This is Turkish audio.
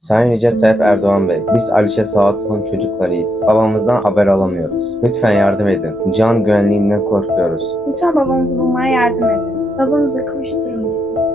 Sayın Recep Tayyip Erdoğan Bey, biz Alişe Saatov'un çocuklarıyız. Babamızdan haber alamıyoruz. Lütfen yardım edin. Can güvenliğinden korkuyoruz. Lütfen babamızı bulmaya yardım edin. Babamıza kavuşturun bizi.